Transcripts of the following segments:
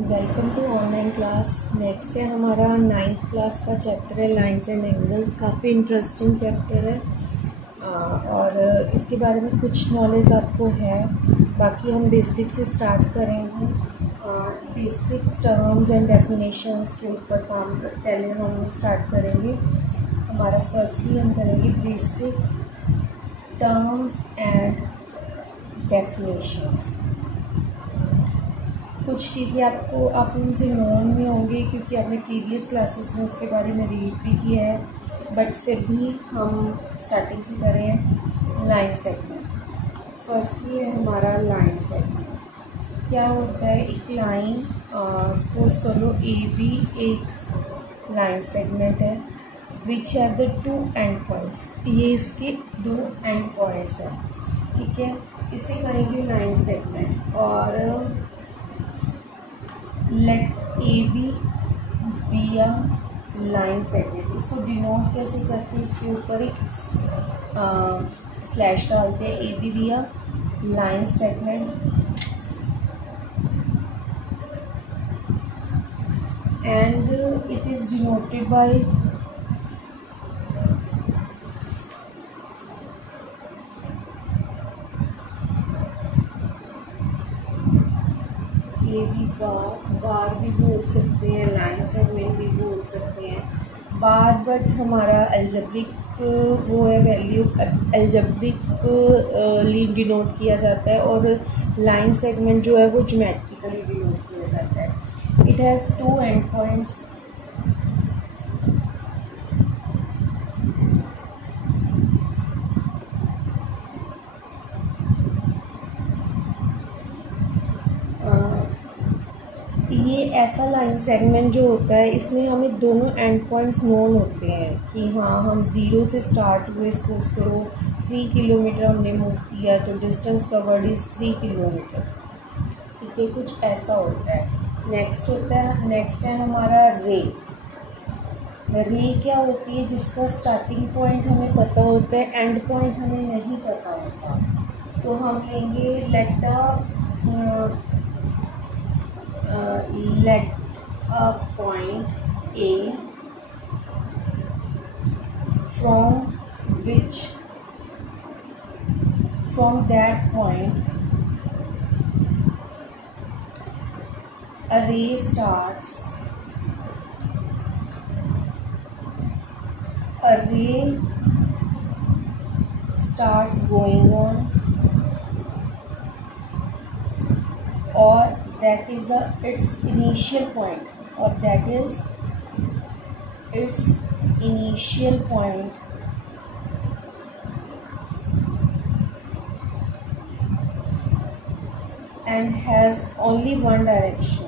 Welcome to online class. Next है हमारा 9th class का चैप्टर है लाइंस एंड एंगल्स। काफ़ी इंटरेस्टिंग चैप्टर है और इसके बारे में कुछ नॉलेज आपको है। बाकी हम बेसिक से स्टार्ट करेंगे। बेसिक्स टर्म्स एंड डेफिनेशंस के ऊपर काम पहले हम स्टार्ट करेंगे। हमारा फर्स्टली हम करेंगे बेसिक टर्म्स एंड डेफिनेशंस। कुछ चीज़ें आप उनसे नोन में होंगे क्योंकि आपने प्रीवियस क्लासेस में उसके बारे में रीड भी किया है, बट फिर भी हम स्टार्टिंग से करें। लाइन सेगमेंट फर्स्टली है हमारा लाइन सेगमेंट। क्या होता है, एक लाइन सपोज करो ए बी एक लाइन सेगमेंट है which have the 2 and points. ये इसके 2 एंड पॉइंट्स हैं, ठीक है। इसे करेंगे लाइन सेगमेंट और let A B a line segment. इसको डिनोट कैसे करते हैं, इसके ऊपर एक स्लैश डालते हैं। A B a line segment and it is denoted by ये भी बार भी बोल सकते हैं, लाइन सेगमेंट भी बोल सकते हैं बार, बट हमारा एल्जेब्रिक वो है वैल्यू एल्जेब्रिकली डिनोट किया जाता है और लाइन सेगमेंट जो है वो ज्योमेट्रिकली डिनोट किया जाता है। It has 2 and points. ये ऐसा लाइन सेगमेंट जो होता है इसमें हमें दोनों एंड पॉइंट्स नोन होते हैं कि हाँ हम 0 से स्टार्ट हुए। सपोज करो 3 किलोमीटर हमने मूव किया तो डिस्टेंस कवर्ड इज़ 3 किलोमीटर, ठीक है। कुछ ऐसा होता है। नेक्स्ट है हमारा रे। रे क्या होती है, जिसका स्टार्टिंग पॉइंट हमें पता होता है, एंड पॉइंट हमें नहीं पता होता। तो हम लेंगे late a point A from that point a ray starts going on, or that is its initial point, or that is its initial point and has only one direction.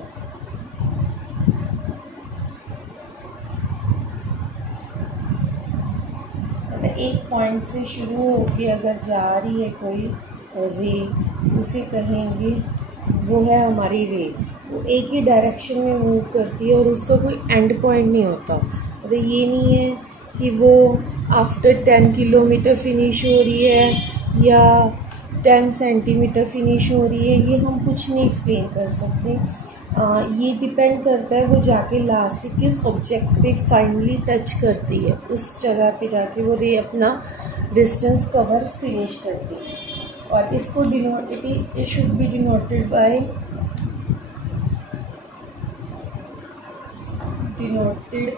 एक point से शुरू होके अगर जा रही है कोई रे, उसे कहेंगे वो है हमारी रे। वो एक ही डायरेक्शन में मूव करती है और उसका कोई एंड पॉइंट नहीं होता। और ये नहीं है कि वो आफ्टर 10 किलोमीटर फिनिश हो रही है या 10 सेंटीमीटर फिनिश हो रही है, ये हम कुछ नहीं एक्सप्लेन कर सकते। ये डिपेंड करता है वो जाके लास्ट किस ऑब्जेक्ट पे फाइनली टच करती है, उस जगह पे जाके वो रे अपना डिस्टेंस कवर फिनिश करती है। और इसको it should be denoted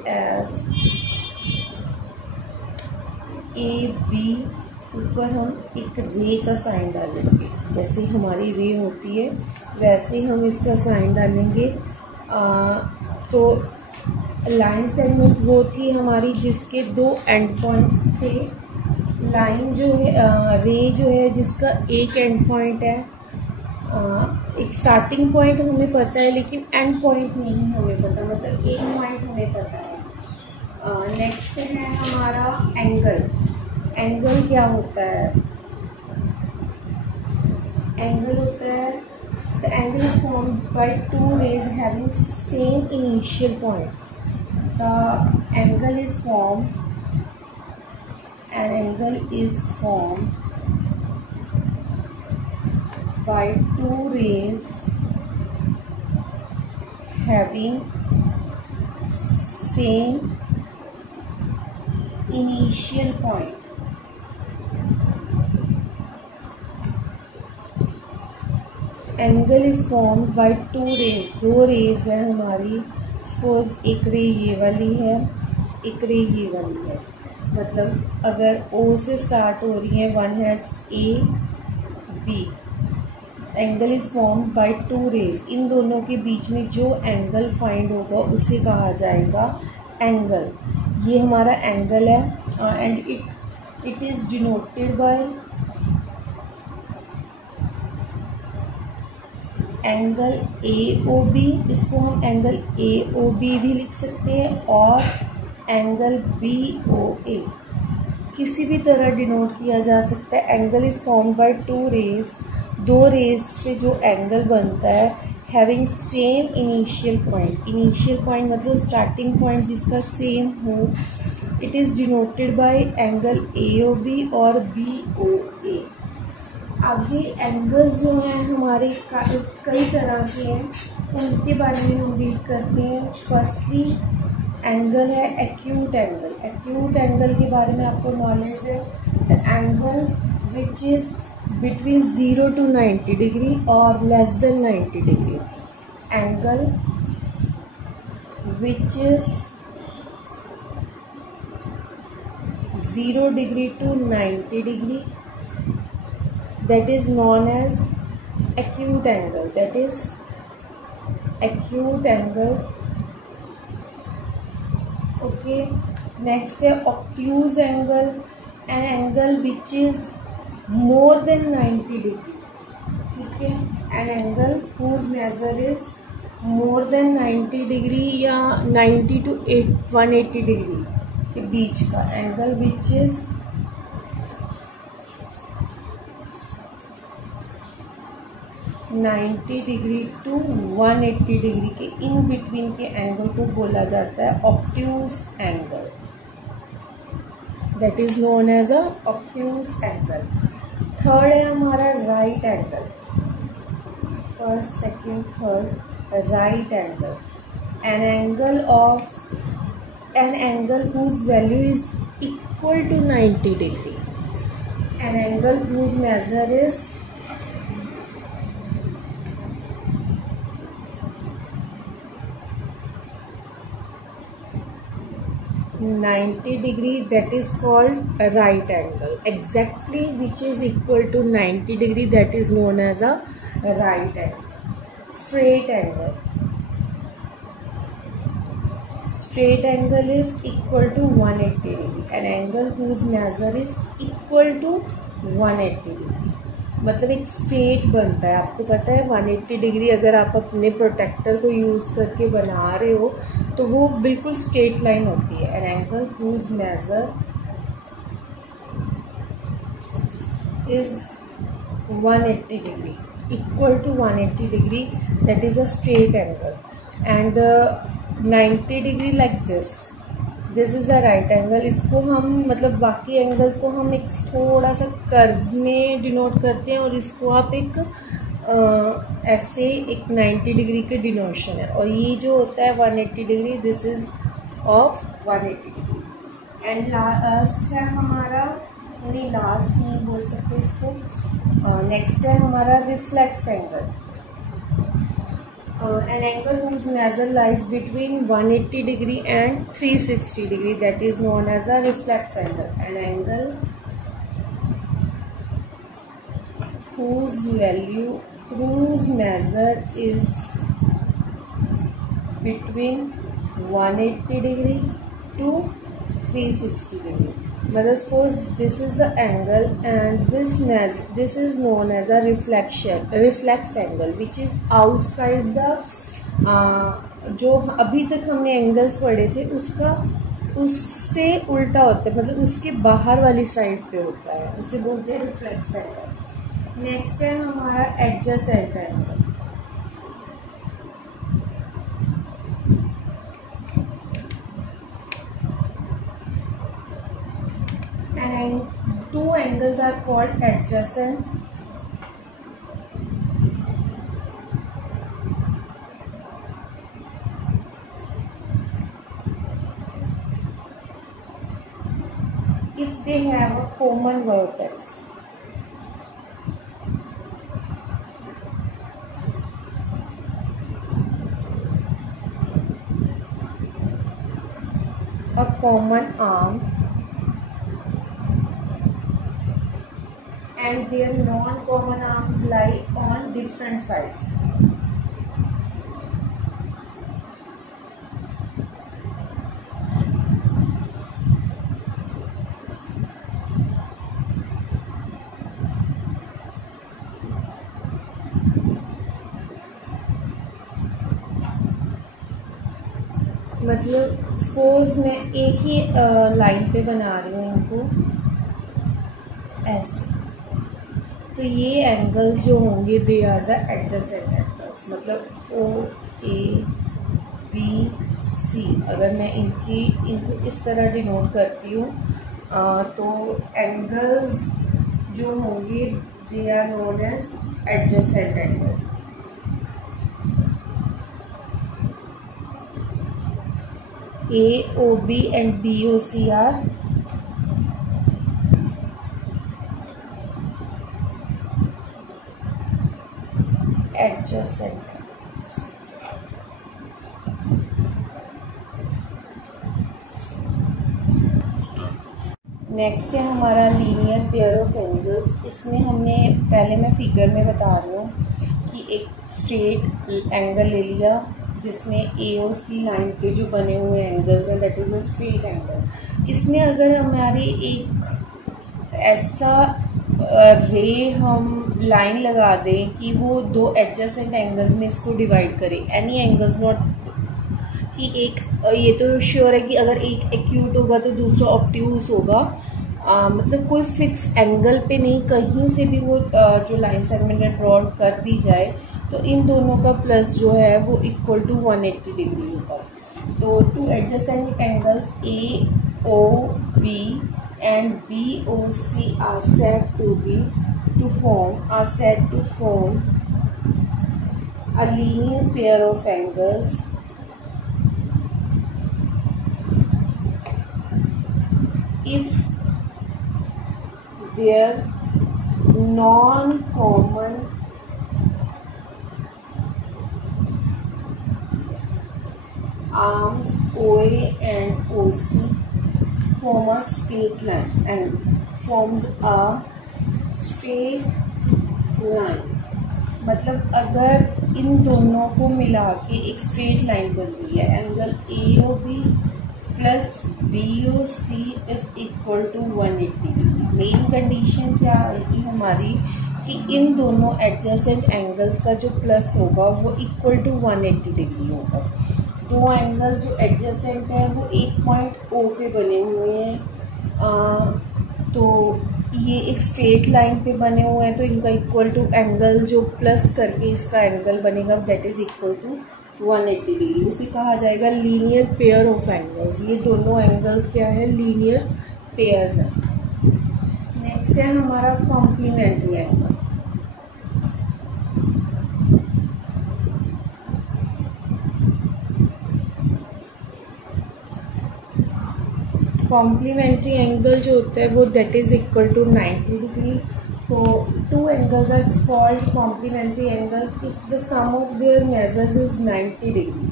as A B. ऊपर हम एक रे का साइन डालेंगे, जैसे हमारी रे होती है वैसे हम इसका साइन डालेंगे। तो लाइन सेगमेंट वो थी हमारी जिसके 2 एंड पॉइंट्स थे। लाइन जो है रे जो है जिसका एक एंड पॉइंट है। एक स्टार्टिंग पॉइंट हमें पता है लेकिन एंड पॉइंट नहीं हमें पता, मतलब एक पॉइंट हमें पता है। नेक्स्ट है हमारा एंगल। एंगल क्या होता है, एंगल होता है the angle is formed by 2 rays having same initial point. The angle is formed by 2 rays having same initial point. Angle is formed by two rays, दो रेज है हमारी, सपोज एक रे ये वाली है, एक रे ये वाली है, मतलब अगर O से स्टार्ट हो रही है, one has A B, angle is formed by two rays, इन दोनों के बीच में जो एंगल फाइंड होगा उसे कहा जाएगा एंगल। ये हमारा एंगल है and it is denoted by angle AOB, इसको हम एंगल AOB भी लिख सकते हैं और एंगल BOA, किसी भी तरह डिनोट किया जा सकता है। Angle is formed by two rays, दो रेज से जो एंगल बनता है having same initial point, initial point मतलब स्टार्टिंग पॉइंट जिसका सेम हो, it is denoted by angle AOB और BOA। आगे एंगल्स जो हैं हमारे कई तरह के हैं, उनके बारे में हम रीड करते हैं। फर्स्टली एंगल है एक्यूट एंगल, एक्यूट एंगल के बारे में आपको नॉलेज है, angle which is between 0 to 90 degree और less than 90 degree, angle which is 0 degree to 90 degree, that is known as acute angle, that is acute angle। okay, next है obtuse angle, an angle which is more than 90 degree, ठीक है, an angle whose measure is more than 90 degree या 90 to 180 degree के बीच का angle which is 90 degree to 180 degree के in between के angle को बोला जाता है obtuse angle, that is known as a obtuse angle. Third है हमारा right angle, first second third, right angle, an angle whose value is equal to 90 degree, an angle whose measure is 90 degree, that is called a right angle, exactly which is equal to 90 degree, that is known as a right angle। straight angle, straight angle is equal to 180 degree, an angle whose measure is equal to 180 degree, मतलब एक straight बनता है। आपको पता है 180 degree अगर आप अपने प्रोटेक्टर को यूज़ करके बना रहे हो तो वो बिल्कुल स्ट्रेट लाइन होती है। An angle whose measure is 180 degree, equal to 180 degree, that is a straight angle, and 90 degree like this is a right angle. इसको हम मतलब बाकी एंगल्स को हम एक थोड़ा सा कर्व में डिनोट करते हैं और इसको आप एक ऐसे एक 90 डिग्री के डिनोशन है, और ये जो होता है 180 degree, this is of 180 degree. And last है हमारा, नहीं लास्ट नहीं बोल सकते इसको, नेक्स्ट है हमारा reflex angle, an angle whose measure lies between 180 degree and 360 degree, that is known as a reflex angle, an angle whose measure is between 180 degree to 360 degree। मतलब suppose this is the angle and this is known as a reflex angle which is outside the जो अभी तक हमने angles पढ़े थे उससे उल्टा होता है, मतलब उसके बाहर वाली साइड पे होता है, उसे बोलते हैं रिफ्लेक्स एंगल। नेक्स्ट है हमारा adjacent angle, and two angles are called adjacent, they have a common vertex. A common arm and their non-common arms lie on different sides. मतलब सपोज मैं एक ही लाइन पे बना रही हूँ इनको ऐसे, तो ये एंगल्स जो होंगे they are the adjacent angles. मतलब ओ ए बी सी, अगर मैं इनको इस तरह डिनोट करती हूँ तो एंगल्स जो होंगे they are known as adjacent angle. AOB and BOC are adjacent. Next है हमारा लीनियर पेयर ऑफ एंगल्स। इसमें हमने पहले मैं फिगर में बता रही हूँ कि एक स्ट्रेट एंगल ले लिया जिसमें AOC लाइन पे जो बने हुए एंगल्स हैं that is a straight angle. इसमें अगर हमारी एक ऐसा रे हम लाइन लगा दें कि वो दो एडजेसेंट एंगल्स में इसको डिवाइड करे, एनी एंगल्स नॉट कि एक ये तो श्योर है कि अगर एक एक्यूट होगा तो दूसरा ऑब्ट्यूज होगा, मतलब कोई फिक्स एंगल पे नहीं, कहीं से भी वो जो लाइन सेगमेंट ड्रॉ कर दी जाए तो इन दोनों का प्लस जो है वो इक्वल टू 180 डिग्री होगा। तो two adjacent angles AOB and BOC are said to form a linear pair of angles if their non-common arms OA and OC form a straight line and forms a straight line। मतलब अगर इन दोनों को मिला के एक straight line बन रही है, angle AOB plus BOC is equal to 180 degree. Main condition क्या आएगी हमारी कि इन दोनों एडजेसेंट एंगल्स का जो प्लस होगा वो इक्वल टू 180 डिग्री होगा। दो एंगल्स जो एडजेसेंट हैं वो एक पॉइंट O पे बने हुए हैं, तो ये एक स्ट्रेट लाइन पे बने हुए हैं, तो इनका इक्वल टू एंगल जो प्लस करके इसका एंगल बनेगा that is equal to 180 degree. उसे कहा जाएगा लीनियर पेयर ऑफ एंगल्स। ये दोनों एंगल्स क्या है, लीनियर पेयर्स हैं। नेक्स्ट है हमारा कॉम्प्लीमेंट्री एंगल। कॉम्प्लीमेंट्री एंगल जो होता है वो that is equal to 90 degree. तो two angles are called complementary angles if the sum of their measures is 90 degree.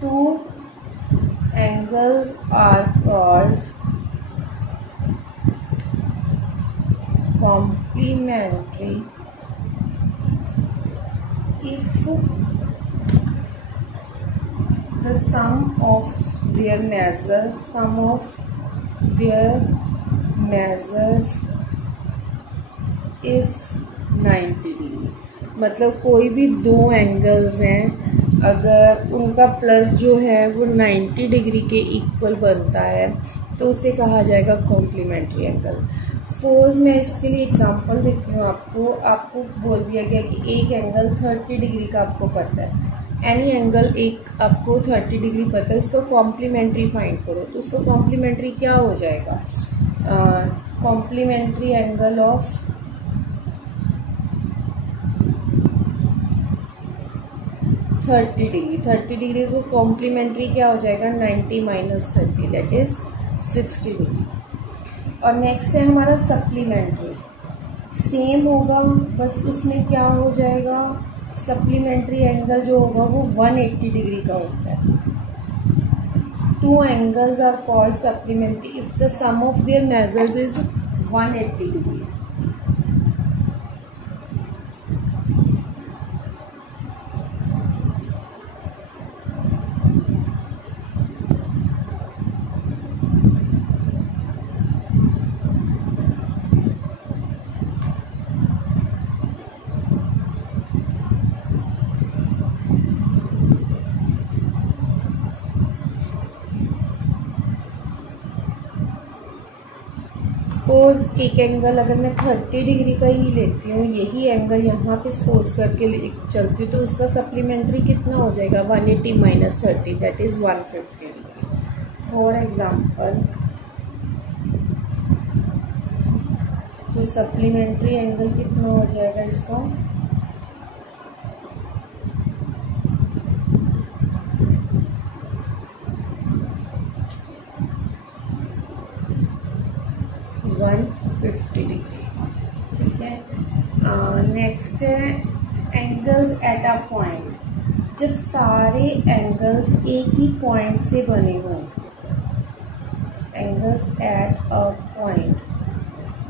Two angles are called complementary if the sum of their measures is 90 degree. मतलब कोई भी दो angles हैं अगर उनका plus जो है वो 90 डिग्री के इक्वल बनता है तो उसे कहा जाएगा कॉम्प्लीमेंट्री एंगल। सपोज मैं इसके लिए एग्जांपल देती हूँ आपको बोल दिया गया कि एक एंगल 30 डिग्री का आपको पता है, एनी एंगल एक आपको 30 डिग्री पता है, उसको कॉम्प्लीमेंट्री फाइंड करो। तो उसको कॉम्प्लीमेंट्री क्या हो जाएगा, complementary angle of 30 degree. 30 degree को कॉम्प्लीमेंट्री क्या हो जाएगा, 90 माइनस 30 दैट इज 60 डिग्री। और नेक्स्ट है हमारा सप्लीमेंट्री, सेम होगा, बस उसमें क्या हो जाएगा, सप्लीमेंट्री एंगल जो होगा वो 180 डिग्री का होता है। Two angles are called supplementary if the sum of their measures is 180 degree. Suppose एक एंगल अगर मैं 30 डिग्री का ही लेती हूँ, यही एंगल यहाँ पे सपोज करके चलती हूँ, तो उसका सप्लीमेंट्री कितना हो जाएगा, 180 minus 30 that is 150 degree for example. तो सप्लीमेंट्री एंगल कितना हो जाएगा इसका, डिग्री। ठीक है, नेक्स्ट है एंगल्स एट अ पॉइंट। जब सारे एंगल्स एक ही पॉइंट से बने हों, एंगल्स एट अ पॉइंट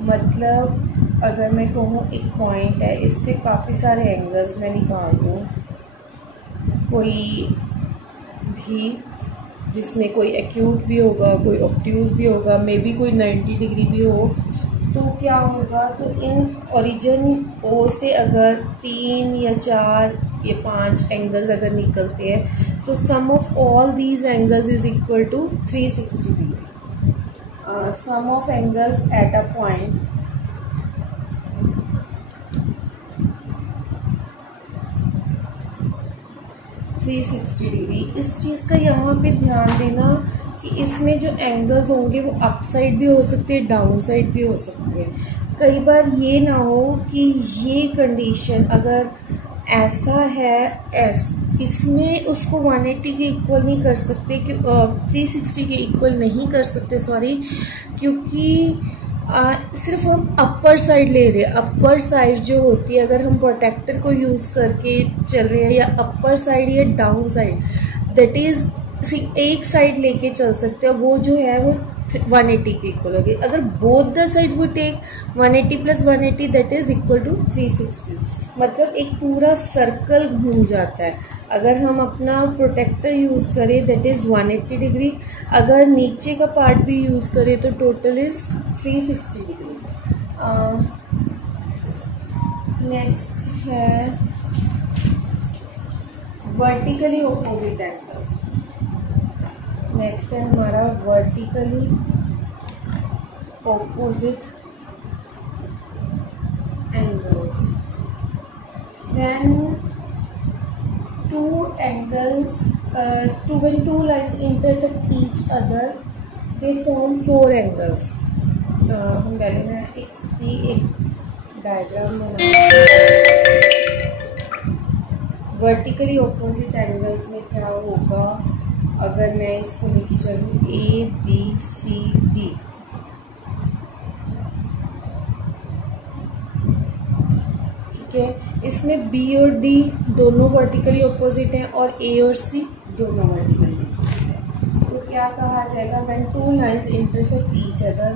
मतलब अगर मैं कहूँ एक पॉइंट है, इससे काफ़ी सारे एंगल्स मैं निकाल दूँ, कोई भी जिसमें कोई एक्यूट भी होगा, कोई ऑब्ट्यूज भी होगा, मे बी कोई 90 डिग्री भी हो, तो क्या होगा, तो इन ओरिजिन ओ से अगर 3 या 4 या 5 एंगल्स अगर निकलते हैं, तो sum of all these angles is equal to 360 degree. Sum of angles at a point degree. इस चीज़ का यहाँ पे ध्यान देना कि इसमें जो एंगल्स होंगे वो अप साइड भी हो सकते हैं, डाउन साइड भी हो सकते हैं। कई बार ये ना हो कि ये कंडीशन अगर ऐसा है इसमें उसको 180 के इक्वल नहीं कर सकते, कि 360 के इक्वल नहीं कर सकते, सॉरी, क्योंकि सिर्फ हम अपर साइड ले रहे हैं। अपर साइड जो होती है, अगर हम प्रोटेक्टर को यूज़ करके चल रहे हैं, या अपर साइड या डाउन साइड, दैट इज़ एक साइड लेके चल सकते हैं, वो जो है वो 180 के इक्वल होगी। अगर बोथ द साइड वो take 180 plus 180 that is equal to 360, मतलब एक पूरा सर्कल घूम जाता है। अगर हम अपना प्रोटेक्टर यूज़ करें दैट इज़ 180 डिग्री, अगर नीचे का पार्ट भी यूज़ करें तो टोटल इज 360 डिग्री। नेक्स्ट है वर्टिकली ऑपोजिट एंगल्स। नेक्स्ट है हमारा vertically opposite angles. When when two lines intersect each other, they form 4 angles. हम पहले ना इसकी एक डायग्राम बनाएंगे। वर्टिकली ऑपोजिट एंगल्स में क्या होगा, अगर मैं इसको लेके चलूँ ABCD, ठीक है, इसमें B और D दोनों वर्टिकली ऑपोजिट हैं और A और C दोनों वर्टिकली, तो क्या कहा जाएगा, when two lines intersect each other,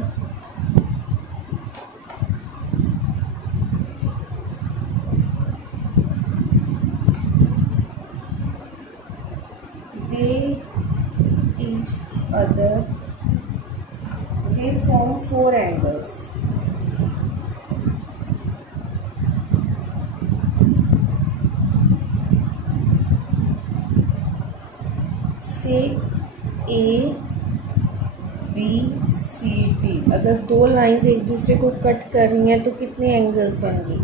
they form 4 angles. से A B C D, अगर 2 लाइंस एक दूसरे को कट कर रही हैं तो कितने एंगल्स बनेंगे,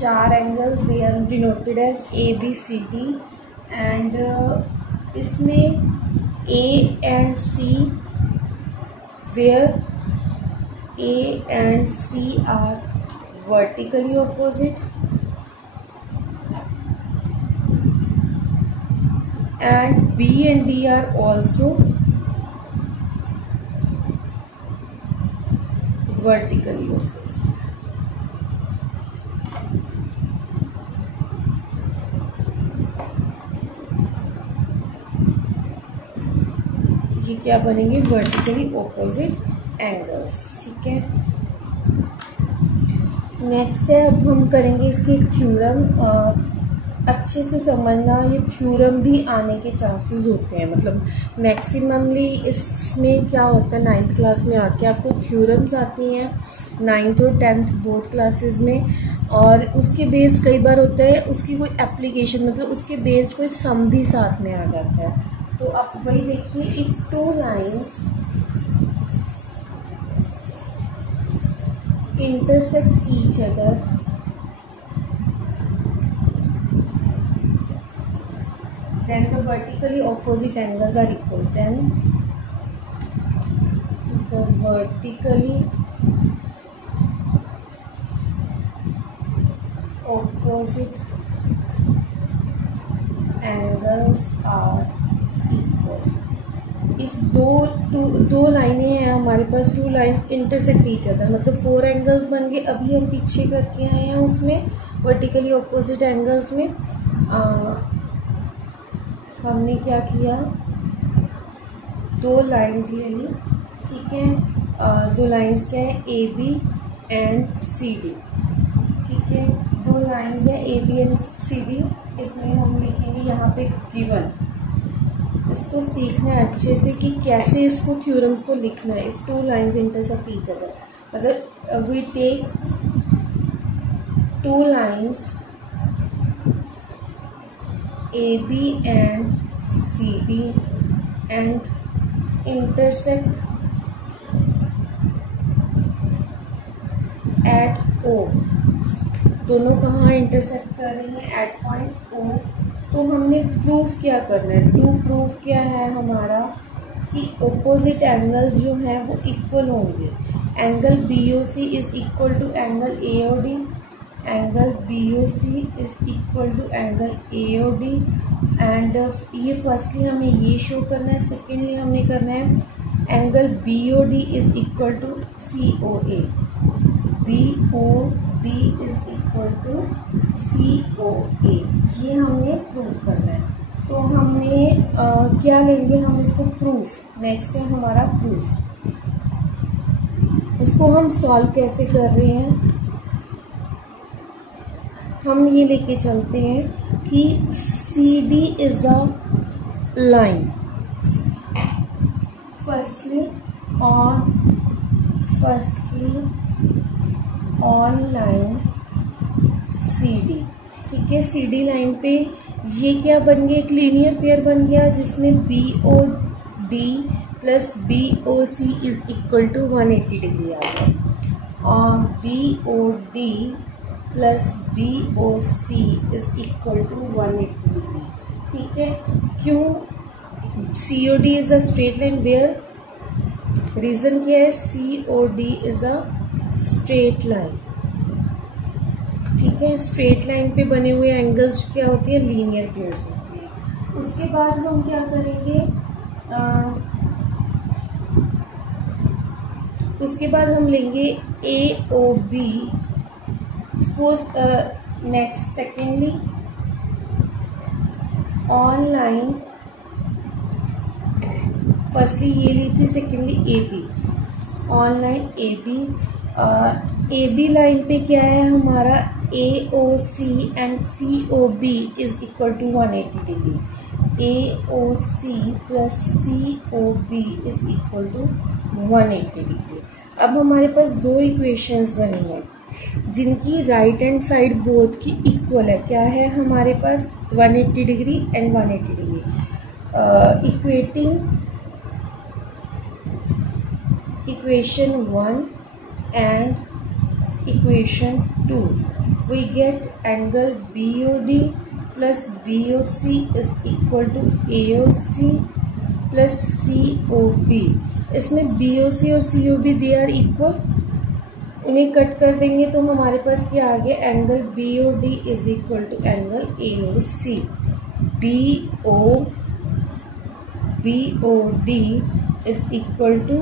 4 angles. They are denoted as ABCD and इसमें A and C, where A and C are vertically opposite and B and D are also vertically opposite. ये क्या बनेंगे? Vertically opposite angles. ठीक है, नेक्स्ट है, अब हम करेंगे इसकी एक थ्योरम। अच्छे से समझना, ये थ्योरम भी आने के चांसेस होते हैं, मतलब मैक्सिममली इसमें क्या होता है, 9th क्लास में आके आपको थ्योरम्स आती हैं 9th और 10th बोथ क्लासेस में, और उसके बेस्ड कई बार होता है उसकी कोई एप्लीकेशन, मतलब उसके बेस्ड कोई सम भी साथ में आ जाता है। तो आप वही देखिए, if two lines intersect each other, then the vertically opposite angles are equal. Then the vertically opposite angles are equal. If दो लाइनें हैं हमारे पास, 2 लाइन्स इंटरसेक्ट ईच अदर, मतलब 4 एंगल्स बन गए। अभी हम पीछे करके आए हैं उसमें वर्टिकली ऑपोजिट एंगल्स में हमने क्या किया, 2 लाइन्स ले ली। ठीक है, 2 लाइन्स क्या है? A B and C D. ठीक है, 2 लाइन्स है A B and C D. इसमें हम लिखेंगे यहाँ पे गिवन। इसको सीखना है अच्छे से कि कैसे इसको थ्योरम्स को लिखना है। If 2 lines intersect each other, मतलब we take 2 lines A B and C D and intersect at O. दोनों कहाँ इंटरसेक्ट कर रही हैं? At point O. तो हमने प्रूफ क्या करना है? टू प्रूफ क्या है हमारा कि ऑपोजिट एंगल्स जो हैं वो इक्वल होंगे। Angle B O C is equal to angle A O D, angle B O C is equal to angle A O D. And ये फर्स्टली हमें ये शो करना है, सेकेंडली हमने करना है angle B O D is equal to C O A. B O D is equal to C O A, ये हमने प्रूव करना है। तो हमने क्या लेंगे? हम इसको प्रूफ। नेक्स्ट है हमारा प्रूफ। उसको हम सॉल्व कैसे कर रहे हैं? हम ये लेके चलते हैं कि C D is a line. Firstly on line C D. ठीक है, सी डी लाइन पे ये क्या बन गया? एक लीनियर पेयर बन गया जिसमें B O D plus B O C is equal to 180 degree आ गया, और B O D plus B O C is equal to 180 degree. ठीक है, क्यों? C O D is a straight line. Where? Reason क्या है? C O D is a straight line. ठीक है, स्ट्रेट लाइन पे बने हुए एंगल्स क्या होती है? लीनियर पेयर्स होती है। उसके बाद हम क्या करेंगे? उसके बाद हम लेंगे A O B. Suppose next secondly on line, firstly ये ली थी, secondly A B. On line A B line पे क्या है हमारा? A O C and C O B is equal to 180 degree. A O C plus C O B is equal to 180 degree. अब हमारे पास 2 इक्वेशंस बनी हैं जिनकी राइट हैंड साइड बोथ की इक्वल है। क्या है हमारे पास? 180 degree and 180 degree. Equating equation 1 and equation 2, we get angle BOD plus BOC is equal to AOC plus COB। इसमें BOC और COB दे आर इक्वल, उन्हें कट कर देंगे तो हमारे पास क्या आ गया? Angle BOD is equal to angle AOC। BOD is equal to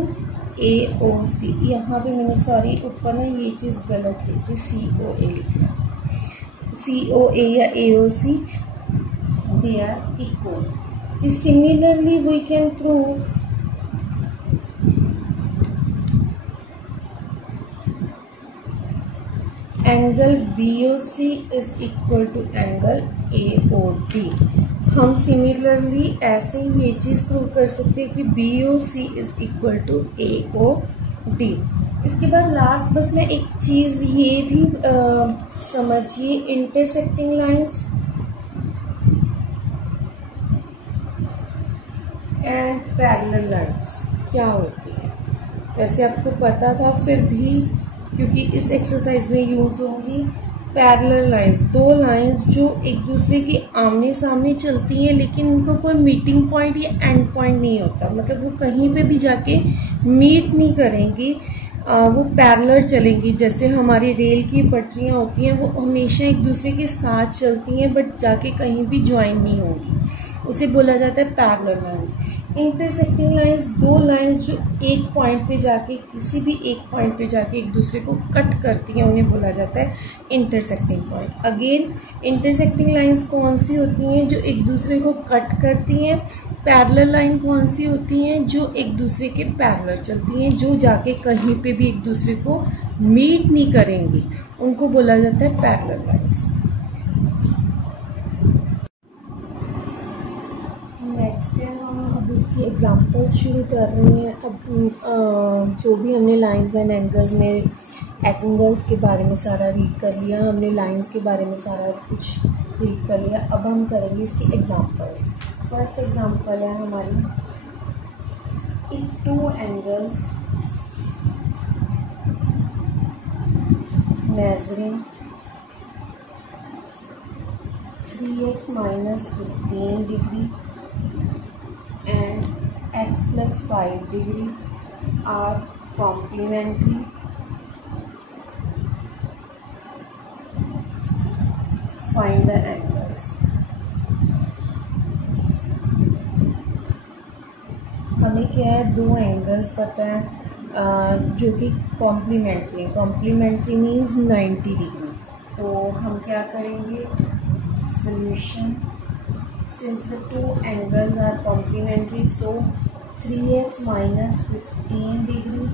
AOC, यहाँ पे मैंने सॉरी ऊपर में ये चीज़ गलत लिखी, COA लिखना, COA या AOC they are equal. Similarly we can prove angle BOC is equal to angle AOD। हम सिमिलरली ऐसे ही ये चीज़ प्रूव कर सकते हैं कि BOC is equal to AOD। इसके बाद लास्ट बस में एक चीज़ ये भी समझिए, intersecting lines and parallel lines क्या होती है। वैसे आपको पता था, फिर भी क्योंकि इस एक्सरसाइज में यूज होंगी पैरेलल लाइंस, दो लाइंस जो एक दूसरे के आमने सामने चलती हैं लेकिन उनको कोई मीटिंग पॉइंट या एंड पॉइंट नहीं होता, मतलब वो कहीं पे भी जाके मीट नहीं करेंगी, वो पैरेलल चलेंगी। जैसे हमारी रेल की पटरियाँ होती हैं, वो हमेशा एक दूसरे के साथ चलती हैं बट जाके कहीं भी ज्वाइन नहीं होंगी, उसे बोला जाता है पैरेलल लाइंस। इंटरसेक्टिंग लाइंस, दो लाइंस जो एक पॉइंट पे जाके किसी भी एक पॉइंट पे जाके एक दूसरे को कट करती हैं, उन्हें बोला जाता है intersecting point. Again intersecting lines कौन सी होती हैं, जो एक दूसरे को कट करती हैं। पैरेलल लाइन कौन सी होती हैं, जो एक दूसरे के पैरेलल चलती हैं, जो जाके कहीं पे भी एक दूसरे को मीट नहीं करेंगी, उनको बोला जाता है पैरेलल लाइंस। नेक्स्ट है, हम अब इसकी एग्जांपल्स शुरू कर रहे हैं। अब जो भी हमने लाइंस एंड एंगल्स में एंगल्स के बारे में सारा रीड कर लिया, हमने लाइंस के बारे में सारा कुछ रीड कर लिया। अब हम करेंगे इसकी एग्जांपल्स। फर्स्ट एग्जांपल है हमारी, if two angles measuring 3x minus 15 degree and x plus 5 degree are complementary, find the angles। हमें क्या है, दो एंगल्स पता है जो कि कॉम्प्लीमेंट्री है। Complementary means 90 degree. तो हम क्या करेंगे, solution, since the two angles are complementary, so 3x minus 15 degree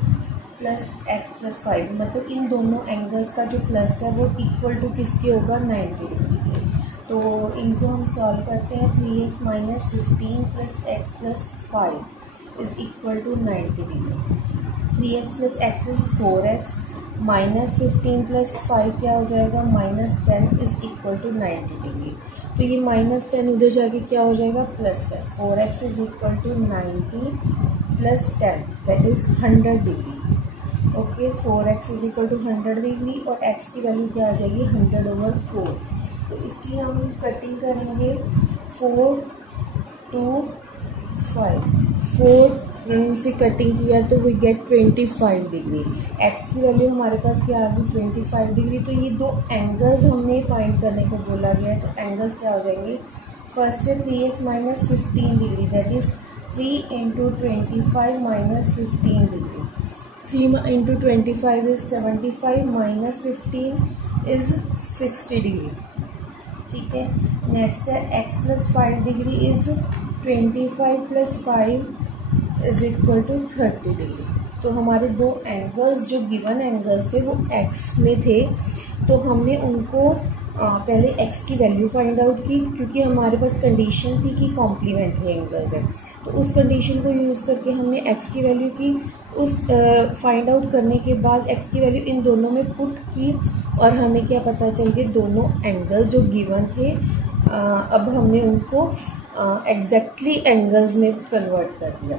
plus x plus 5, मतलब इन दोनों एंगल्स का जो प्लस है वो इक्वल टू किसके होगा, 90 डिग्री के। तो इनको हम सॉल्व करते हैं। 3x minus 15 plus x plus 5 is equal to 90 degree. 3x plus x is 4x, minus 15 plus 5 क्या हो जाएगा, -10 इज इक्वल टू 90 डिग्री। तो ये -10 उधर जाके क्या हो जाएगा, +10। 4x is equal to 90 plus 10 that is 100 degree. Okay, 4x is equal to 100 degree और x की वैल्यू क्या आ जाएगी, 100/4। तो इसकी हम कटिंग करेंगे 4 to 5, 4 से कटिंग किया तो वी गेट 25 डिग्री। एक्स की वैल्यू हमारे पास क्या आ गई, 25 डिग्री। तो ये दो एंगल्स हमने फाइंड करने को बोला गया है, तो एंगल्स क्या हो जाएंगे, फर्स्ट है 3x minus 15 degree, that is 3 into 25 minus 15 degree. 3 into 25 is 75 minus 15 is 60 degree. ठीक है, नेक्स्ट है x plus 5 degree is 25 plus 5 is equal to 30 degree. तो हमारे दो एंगल्स जो गिवन एंगल्स थे वो x में थे, तो हमने उनको पहले x की वैल्यू फाइंड आउट की, क्योंकि हमारे पास कंडीशन थी कि कॉम्प्लीमेंट्री एंगल्स हैं। तो उस कंडीशन को यूज़ करके हमने x की वैल्यू की। उस फाइंड आउट करने के बाद x की वैल्यू इन दोनों में पुट की और हमें क्या पता चल गया, दोनों एंगल्स जो गिवन थे अब हमने उनको एग्जैक्टली एंगल्स में कन्वर्ट कर दिया।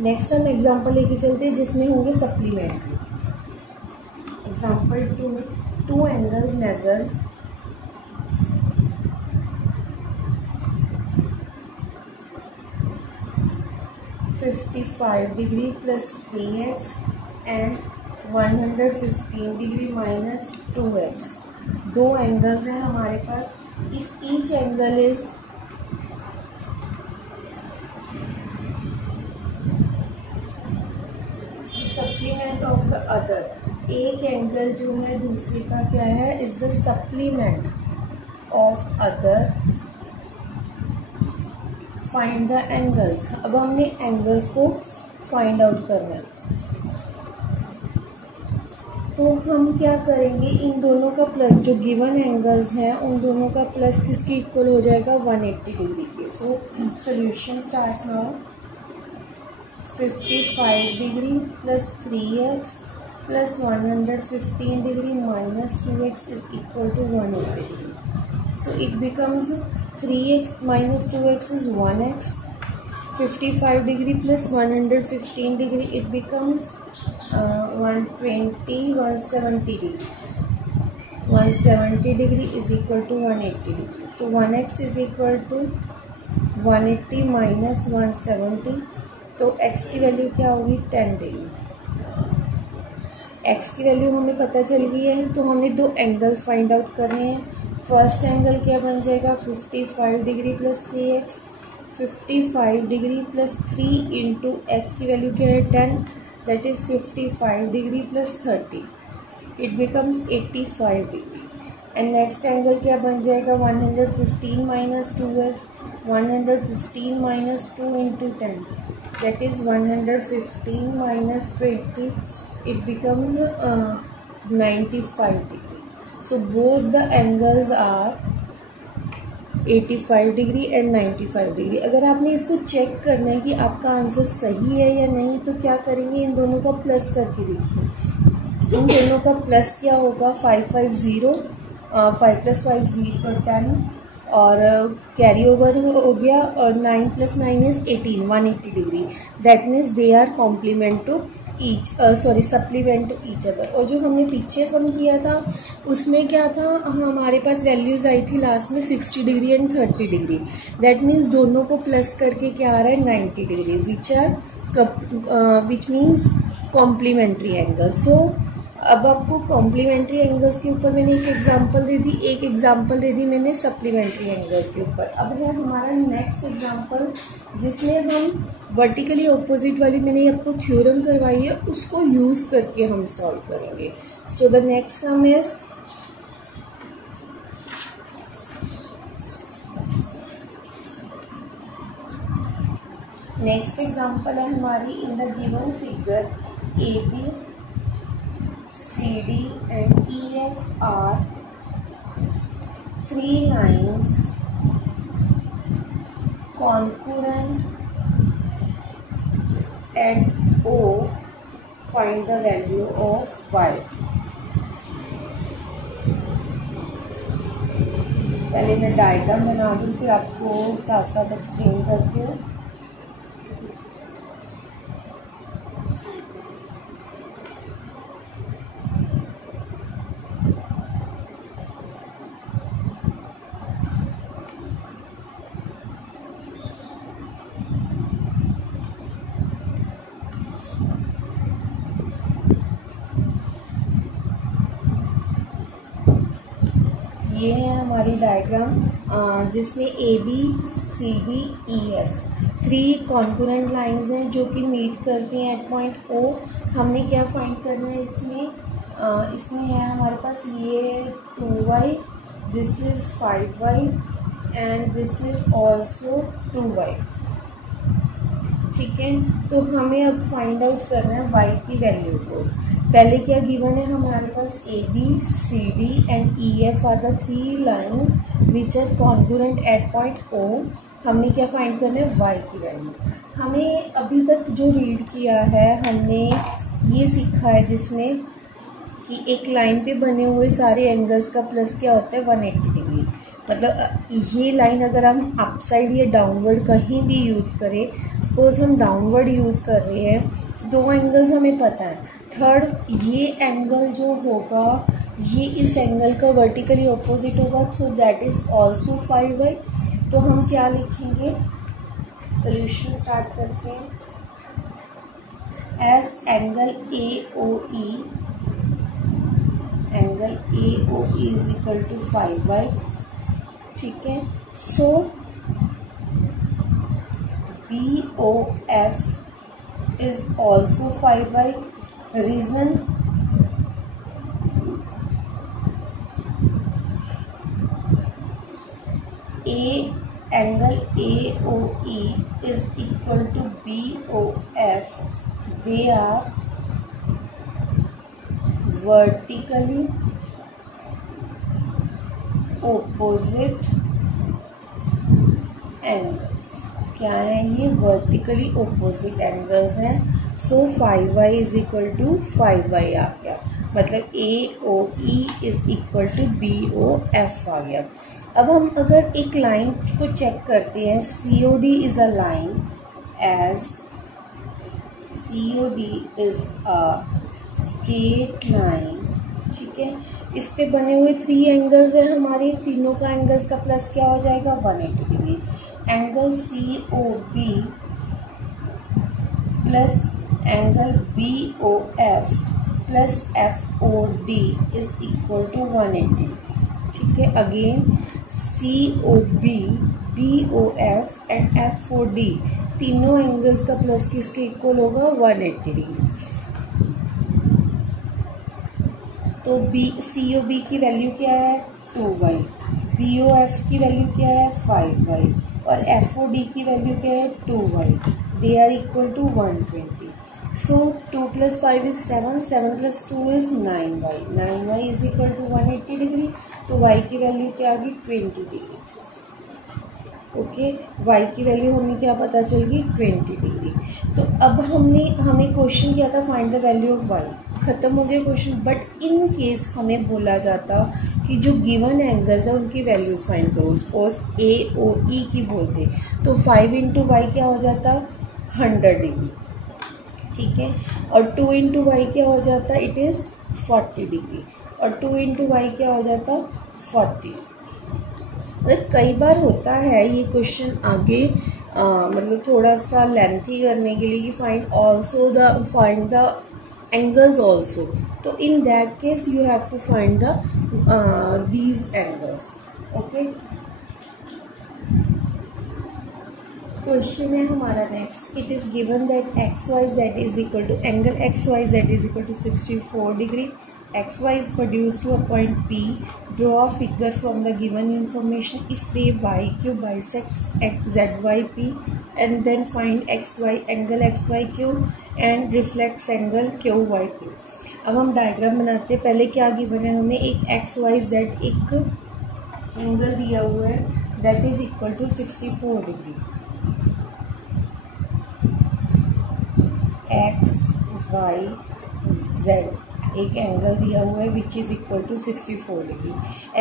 नेक्स्ट हम एग्जांपल लेके चलते हैं जिसमें होंगे supplementary. Example 2, two angles measures 55 degree plus 3x and 115 degree minus 2x। दो एंगल्स हैं हमारे पास। If each angle is supplement of the other, एक एंगल जो है दूसरे का क्या है, is the supplement of other, find the angles. अब हमने एंगल्स को फाइंड आउट करना है, तो हम क्या करेंगे, इन दोनों का प्लस, जो गिवन एंगल्स हैं उन दोनों का प्लस किसके इक्वल हो जाएगा, 180 डिग्री के। So solution starts now, 55 degree plus 3x plus 115 degree minus 2x is equal to 180 degree. So it becomes 3x minus 2x is 1x, 55 degree plus 115 degree, it becomes 120, 170 degree. 170 degree is equal to 180 degree. तो 1x is equal to 180 minus 170, तो x की value क्या होगी, 10 degree. x की value हमें पता चल गई है, तो हमने दो एंगल्स फाइंड आउट करने हैं। फर्स्ट एंगल क्या बन जाएगा, 55 degree plus 3x, 55 degree plus 3 into x की वैल्यू क्या है, 10, that is 55 degree plus 30, it becomes 85 degree. And next angle क्या बन जाएगा, 115 minus 2x, 115 minus 2 into 10, that is 115 minus 20, it becomes 95 degree. So both the angles are 85 degree and 95 degree. अगर आपने इसको check करना है कि आपका आंसर सही है या नहीं, तो क्या करेंगे, इन दोनों का प्लस करके देखिए। इन दोनों का प्लस क्या होगा, 550, 5 प्लस 5 0 10, और कैरी ओवर हो गया, और 9 plus 9 is 18, 180 degree. That means they are complement to each, supplement to each other. और जो हमने पीछे सम किया था उसमें क्या था, हमारे पास वैल्यूज आई थी लास्ट में 60 degree and 30 degree. That means दोनों को प्लस करके क्या आ रहा है, 90 degree, which means complementary angle. So अब आपको कॉम्प्लीमेंट्री एंगल्स के ऊपर मैंने एक एग्जांपल दे दी, एक एग्जांपल दे दी मैंने सप्लीमेंट्री एंगल्स के ऊपर। अब है हमारा नेक्स्ट एग्जांपल, जिसमें हम वर्टिकली ऑपोजिट वाली मैंने आपको थ्योरम करवाई है, उसको यूज करके हम सॉल्व करेंगे। So the next sum is, next example है हमारी, in the given figure AB, CD and EF are three lines concurrent at O. Find the value of y. पहले मैं डायग्राम बना दूँ, फिर आपको साथ साथ एक्सप्लेन करती हूँ। ये है हमारी डायग्राम, जिसमें ABCDEF 3 कॉन्करेंट लाइंस हैं जो कि मीट करती हैं एट पॉइंट O। हमने क्या फाइंड करना है इसमें, इसमें है हमारे पास ये 2y, this is 5y and this is also 2y। ठीक है, तो हमें अब फाइंड आउट करना है y की वैल्यू को। पहले क्या गिवन है हमारे पास, ABCD and EF are the 3 lines which are congruent at point O। हमने क्या फाइंड करना है, y की वैल्यू। हमें अभी तक जो रीड किया है, हमने ये सीखा है जिसमें कि एक लाइन पे बने हुए सारे एंगल्स का प्लस क्या होता है, 180 डिग्री। मतलब ये लाइन अगर हम अप साइड या डाउनवर्ड कहीं भी यूज़ करें, सपोज हम डाउनवर्ड यूज़ कर रहे हैं, तो 2 एंगल्स हमें पता है। थर्ड, ये एंगल जो होगा ये इस एंगल का वर्टिकली ऑपोजिट होगा, so that is also 5y। तो हम क्या लिखेंगे, सोल्यूशन स्टार्ट करते हैं। As angle AOE, angle AOE is equal to 5y। ठीक है, so BOF is also 5y, reason angle AOE is equal to BOF. They are vertically opposite angles. क्या है ये? वर्टिकली ओपोजिट एंगल्स हैं. So 5y is equal to 5y आ गया, मतलब AOE is equal to BOF आ गया. अब हम अगर एक लाइन को चेक करते हैं, COD is a line as COD is a straight line. ठीक है, इस पे बने हुए 3 एंगल्स हैं हमारे, तीनों का एंगल्स का प्लस क्या हो जाएगा? 180 degree. Angle COB plus angle BOF plus FOD is equal to 180. ठीक है, again COB, BOF and FOD तीनों एंगल्स का प्लस किसके इक्वल होगा? 180 डिग्री. तो COB की वैल्यू क्या है? 2y. BOF की वैल्यू क्या है? 5y. और FOD की वैल्यू क्या है? 2y. They are equal to 120. So 2 + 5 is 7, 7 + 2 is 9y. 9y is equal to 180 degree. तो y की वैल्यू क्या आ गई? 20 डिग्री. ओके, y की वैल्यू हमें क्या पता चल गई? 20 डिग्री. तो अब हमें क्वेश्चन किया था find the value of y. खत्म हो गया क्वेश्चन. बट इन केस हमें बोला जाता कि जो गिवन एंगल्स है उनकी वैल्यूज फाइंड करो, सपोज AOE की बोलते, तो 5 × y क्या हो जाता? 100 डिग्री. ठीक है, और 2 × y क्या हो जाता? It is 40 degree. और 2 × y क्या हो जाता? 40. मतलब कई बार होता है ये क्वेश्चन आगे मतलब थोड़ा सा लेंथी करने के लिए कि find the angles also. So in that case you have to find these angles. Okay, question है हमारा next. It is given that XYZ is equal to angle XYZ is equal to 64 degree. XY is produced to a point P. Draw a figure from the given information if ray YQ bisects ZYP and then find angle XYQ and reflects angle QYP. अब हम diagram बनाते हैं. पहले क्या given है हमें? एक XYZ एक एंगल दिया हुआ है that is equal to 64 degree. XYZ एक एंगल दिया हुआ है which is equal to 64 degree.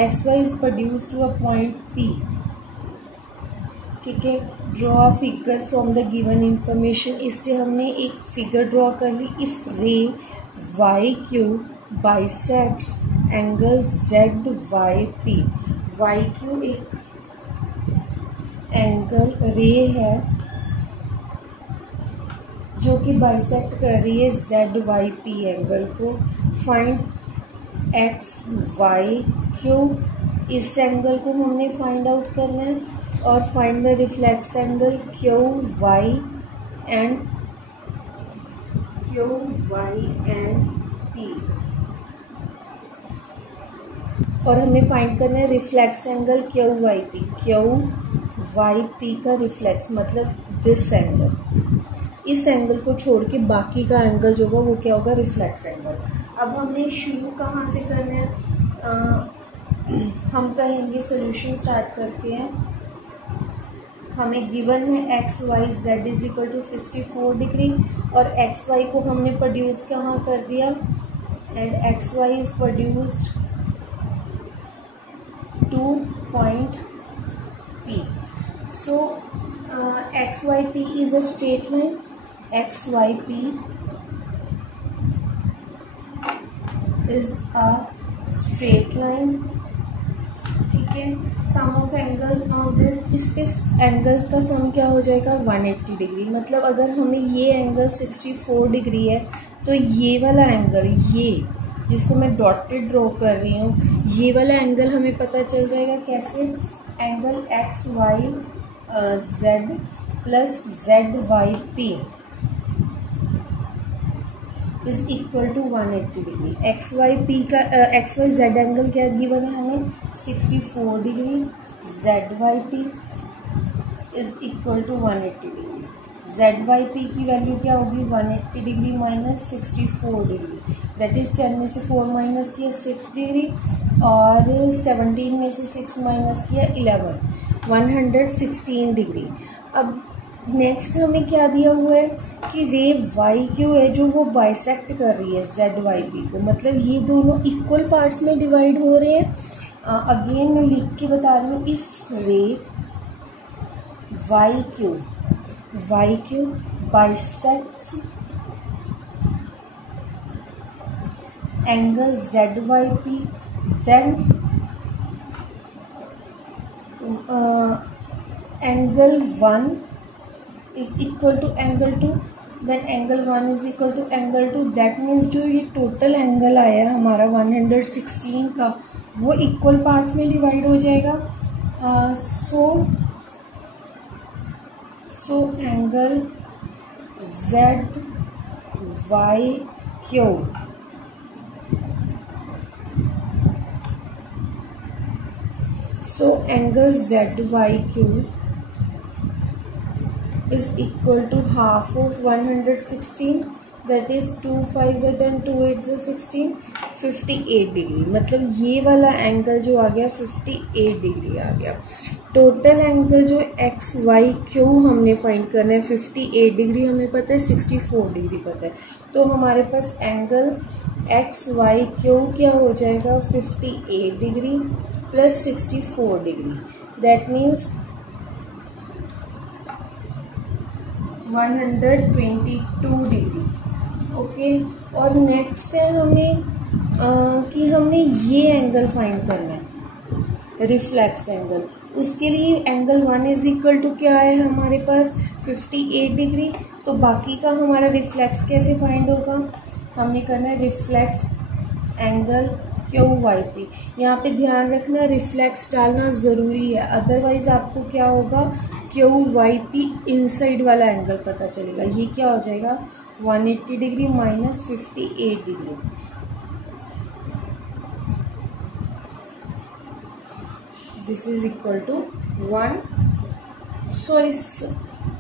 XY is produce to a point P. ठीक है, draw a figure from the given information. इससे हमने एक फिगर ड्रॉ कर ली. If ray YQ bisects angle ZYP. YQ एक एंगल रे है जो कि बाइसेक्ट कर रही है ZYP एंगल को. Find XYQ. इस एंगल को हमने फाइंड आउट करना है. और find the reflex angle QY and P. और हमें फाइंड करना है रिफ्लेक्स एंगल QYP. QYP का रिफ्लेक्स मतलब दिस एंगल. इस एंगल को छोड़ के बाकी का एंगल जो होगा वो क्या होगा? Reflex angle. अब हमें शुरू कहाँ से करना है? हम कहेंगे सॉल्यूशन स्टार्ट करते हैं. हमें गिवन है XYZ is equal to 64 degree और XY को हमने प्रोड्यूस कहाँ कर दिया? And XY is produced to point P. So XYP is a straight line. XYP is a straight line. ठीक है, सम ऑफ एंगल्स ऑफ दिस. इस पे एंगल्स का सम क्या हो जाएगा? 180 डिग्री. मतलब अगर हमें ये एंगल 64 डिग्री है तो ये वाला एंगल, ये जिसको मैं डॉटेड ड्रॉ कर रही हूँ, ये वाला एंगल हमें पता चल जाएगा कैसे? Angle XYZ plus ZYP is equal to 180 degree. X Y P का एक्स वाई जेड एंगल क्या गिवन है हमें 64 degree, Z Y P is equal to 180 degree. Z Y P की वैल्यू क्या होगी 180 degree minus 64 degree, that is 10 में से 4 minus किया 6 डिग्री और 17 में से 6 माइनस किया 11, 116 डिग्री। अब नेक्स्ट हमें क्या दिया हुआ है कि रे वाई क्यू है जो वो बाइसेक्ट कर रही है जेड वाई पी को, मतलब ये दोनों इक्वल पार्ट्स में डिवाइड हो रहे हैं। अगेन मैं लिख के बता रही हूँ, if ray Y Q bisects angle Z Y P, then angle 1 is equal to angle 2, then angle 1 is equal to angle 2, that means जो ये टोटल एंगल आया हमारा 116 का वो इक्वल पार्ट्स में डिवाइड हो जाएगा। So angle Z Y Q angle Z Y Q is equal to half of 116, that is 2 5 are 10, 2 8 are 16, 58 degree. मतलब ये वाला एंगल जो आ गया 58 डिग्री आ गया। टोटल एंगल जो एक्स वाई क्यू हमने फाइंड करना है 58 डिग्री हमें पता है, 64 डिग्री पता है, तो हमारे पास एंगल एक्स वाई क्यू क्या हो जाएगा 58 degree plus 64 degree, that means 122 degree. Okay, और नेक्स्ट है हमें कि हमने ये एंगल फाइंड करना है रिफ्लेक्स एंगल। उसके लिए एंगल 1 इज इक्वल टू क्या है हमारे पास 58 डिग्री, तो बाकी का हमारा रिफ्लेक्स कैसे फाइंड होगा, हमने करना है reflex angle Q Y P. यहाँ पे ध्यान रखना रिफ्लेक्स डालना ज़रूरी है, अदरवाइज आपको क्या होगा क्यू वाई पी इनसाइड वाला एंगल पता चलेगा। ये क्या हो जाएगा 180 degree minus 58 degree. This is equal to 1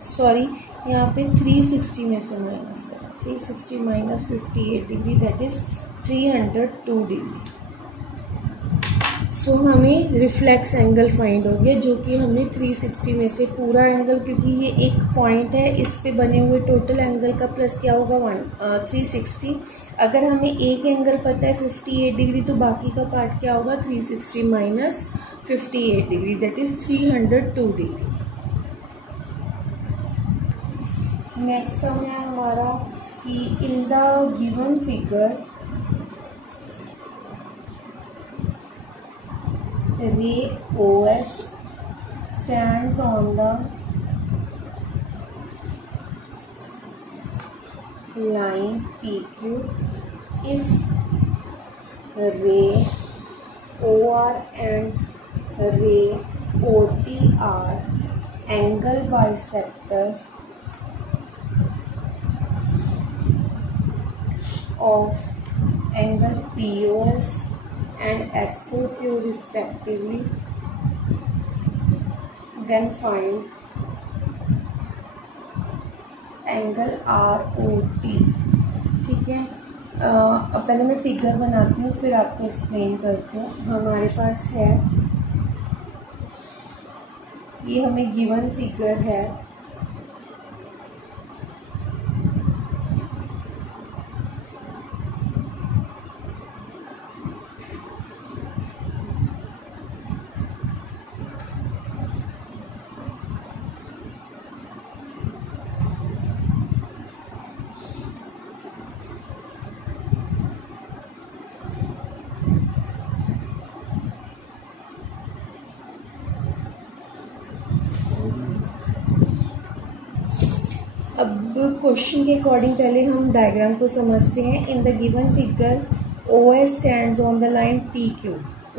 sorry यहाँ पे 360 में से माइनस करा, 360 minus 58 degree that is 302 degree. So हमें रिफ्लेक्स एंगल फाइंड हो गया जो कि हमने 360 में से पूरा एंगल, क्योंकि ये एक पॉइंट है इस पे बने हुए टोटल एंगल का प्लस क्या होगा 360। अगर हमें एक एंगल पता है 58 डिग्री तो बाकी का पार्ट क्या होगा 360 minus 58 degree that is 302 degree. Next sum है हमारा कि in the given figure ray OS stands on the line PQ if ray OR and ray OT are angle bisectors of angle POS and SOQ respectively, then find angle ROT। ठीक है, अब पहले मैं figure बनाती हूँ फिर आपको explain करती हूँ। हमारे पास है ये हमें गिवन फिगर है, क्वेश्चन के अकॉर्डिंग पहले हम डायग्राम को समझते हैं। In the given figure OS stands on the line PQ।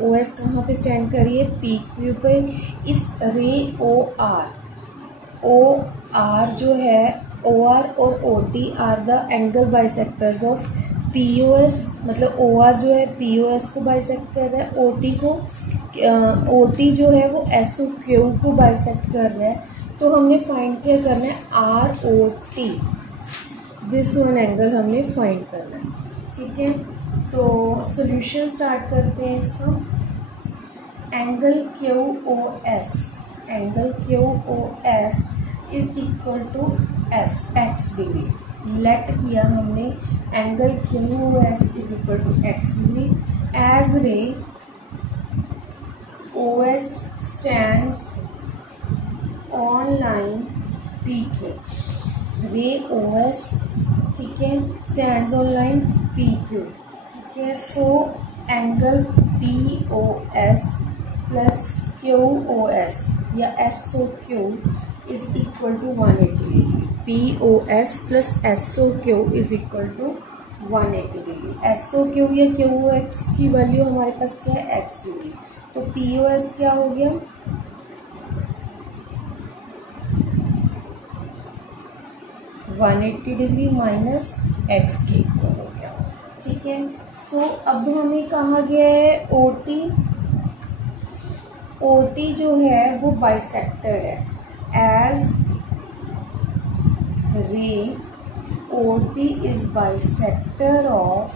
OS कहाँ पे स्टैंड करिए PQ पे। इफ रे OR जो है OR और OT are the angle bisectors of POS, मतलब OR जो है POS को बाइसेक्ट कर रहा है, OT जो है वो SOQ को बाइसेक्ट कर रहा है। तो हमने फाइंड क्या करना है, ROT, दिस वन एंगल हमने फाइंड करना है। ठीक है, तो सॉल्यूशन स्टार्ट करते हैं इसका। Angle QOS, angle QOS is equal to x degree. Let किया हमने angle QOS is equal to x degree as ray OS stands on line PQ। Ray OS, ठीक है, स्टैंड्स ऑन लाइन PQ। ठीक है, so angle POS plus QOS या SOQ is equal to 180 degree. POS plus SOQ is equal to 180 degree. SOQ या QOX की value हमारे पास क्या है, x डिग्री। तो POS क्या हो गया, (180 डिग्री माइनस x के इक्वल हो गया। ठीक है, सो अब हमें कहा गया है OT जो है वो बाइसेक्टर है। As ray OT is bisector of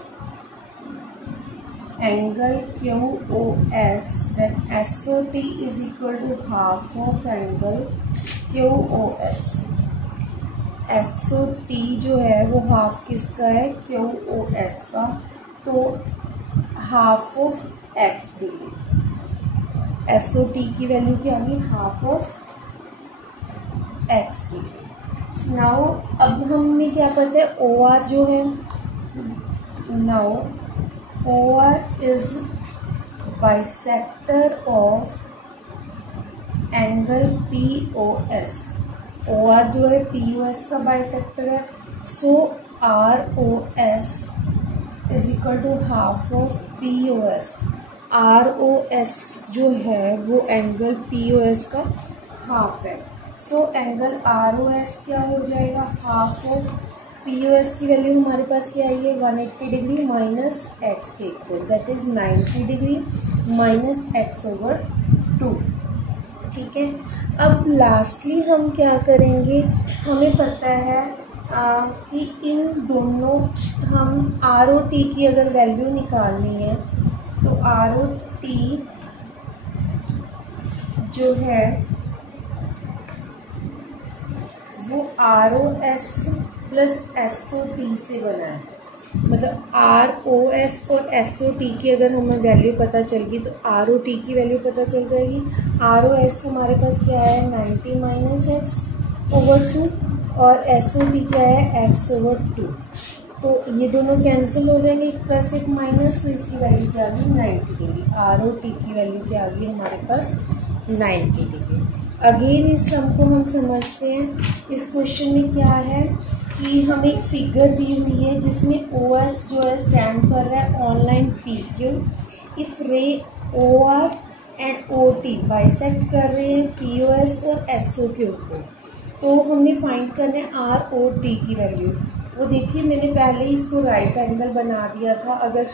angle QOS, then SOT is equal to half of angle QOS। SOT जो है वो हाफ किसका है, QOS का, तो half of x degree. SOT की वैल्यू क्या आ गई, half of x degree. Now अब हमें क्या पता है, OR जो है, now OR is bisector of angle POS। OR जो है POS का बाइसेक्टर है, so ROS is equal to half of POS। ROS जो है वो एंगल POS का हाफ है, सो एंगल ROS क्या हो जाएगा, हाफ ऑफ POS की वैल्यू हमारे पास क्या आई है, 180 डिग्री माइनस x के equal, that is 90 degree minus x/2। ठीक है, अब लास्टली हम क्या करेंगे, हमें पता है कि इन दोनों, हम ROT की अगर वैल्यू निकालनी है तो ROT जो है वो ROS प्लस SOT से बना है। मतलब ROS और SOT की अगर हमें वैल्यू पता चल गई तो ROT की वैल्यू पता चल जाएगी। ROS हमारे पास क्या है, 90 माइनस x/2 और SOT क्या है, x/2। तो ये दोनों कैंसिल हो जाएंगे, एक प्लस एक माइनस, तो इसकी वैल्यू क्या आ गई, 90 डिग्री। ROT की वैल्यू क्या आ गई हमारे पास, 90 डिग्री। अगेन इस सम को हम समझते हैं। इस क्वेश्चन में क्या है कि हमें एक फिगर दी हुई है जिसमें OS जो है स्टैंड कर रहा है ऑनलाइन PQ। इफ रे OR एंड OT बाइसेक्ट कर रहे हैं POS और SOQ को, तो हमने फाइंड करना है ROT की वैल्यू। वो देखिए मैंने पहले ही इसको राइट एंगल बना दिया था, अगर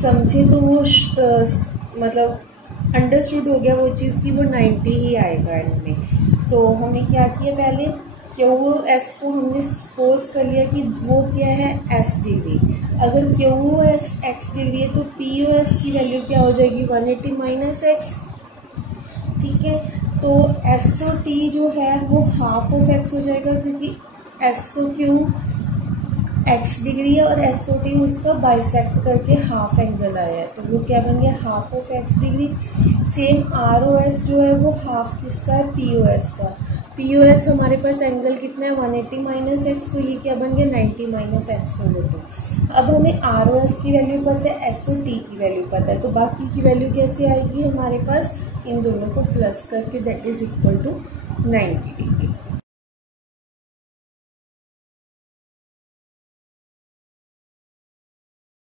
समझे तो वो मतलब अंडरस्टूड हो गया वो चीज़ की वो 90 ही आएगा एंड में। तो हमने क्या किया, पहले QOS को हमने सपोज कर लिया कि वो क्या है, S डिग्री। अगर QOS x डिग्री है तो POS की वैल्यू क्या हो जाएगी, 180 माइनस x। ठीक है, तो SOT जो है वो हाफ ऑफ x हो जाएगा, क्योंकि SOQ x डिग्री है और SOT उसका बाइसेक्ट करके हाफ एंगल आया है, तो वो क्या बन गया, half of x degree. Same ROS जो है वो हाफ किसका है, POS का। POS हमारे पास एंगल कितना है, 180 माइनस x, तो ये क्या बन गया, 90 माइनस x/2। अब हमें ROS की वैल्यू पता है, SOT की वैल्यू पता है, तो बाकी की वैल्यू कैसे आएगी हमारे पास, इन दोनों को प्लस करके, that is equal to 90 degree.